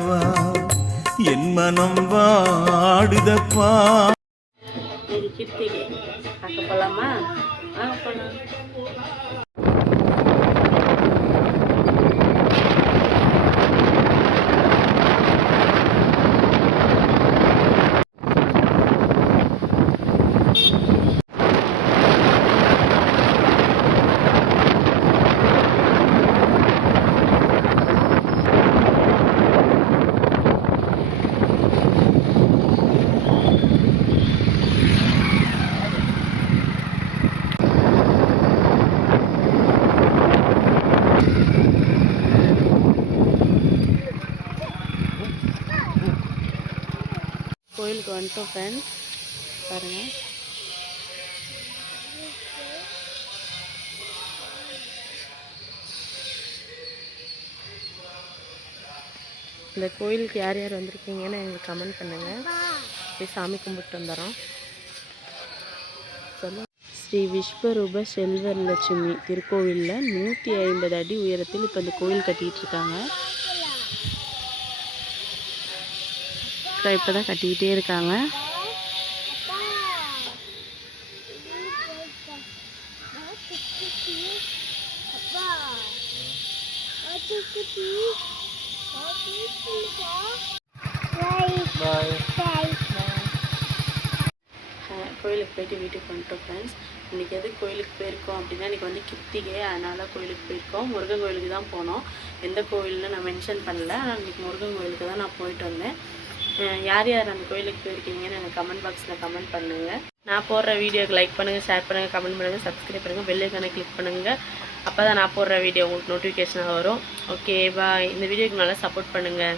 அல்லவா என் மனம் வாடுதப்பா. கிருத்திகை பார்க்க போலாமா? போலாம். கோயிலுக்கு வந்துட்டோம் ஃப்ரெண்ட்ஸ், பாருங்கள். இந்த கோயிலுக்கு யார் யார் வந்திருக்கீங்கன்னு எங்களுக்கு கமெண்ட் பண்ணுங்கள். போய் சாமி கும்பிட்டு வந்துடுறோம். சொல்லுங்கள். ஸ்ரீ விஸ்வரூப செல்வலட்சுமி திருக்கோவிலில் 150 அடி உயரத்தில் இப்போ இந்த கோயில் கட்டிகிட்டு இருக்காங்க. இப்போ தான் கட்டிக்கிட்டே இருக்காங்க. கோயிலுக்கு போயிட்டு வீட்டுக்கு வந்துட்டோம் ஃப்ரெண்ட்ஸ். இன்றைக்கி எது கோயிலுக்கு போயிருக்கோம் அப்படின்னா, இன்றைக்கி வந்து கிருத்திகை, அதனால் கோயிலுக்கு போயிருக்கோம். முருகன் கோயிலுக்கு தான் போனோம். எந்த கோயில்னு நான் மென்ஷன் பண்ணல, ஆனால் இன்றைக்கி முருகன் கோயிலுக்கு தான் நான் போயிட்டு வந்தேன். யார் யார் அந்த கோயிலுக்கு போயிருக்கீங்கன்னு எனக்கு கமெண்ட் பாக்ஸில் கமெண்ட் பண்ணுங்கள். நான் போடுற வீடியோக்கு லைக் பண்ணுங்கள், ஷேர் பண்ணுங்கள், கமெண்ட் பண்ணுங்கள், சப்ஸ்கிரைப் பண்ணுங்கள், பெல் ஐகானை கிளிக் பண்ணுங்கள். அப்போ தான் நான் போடுற வீடியோ உங்களுக்கு நோட்டிஃபிகேஷனாக வரும். Okay bye. இந்த வீடியோக்கு நல்லா சப்போர்ட் பண்ணுங்கள்.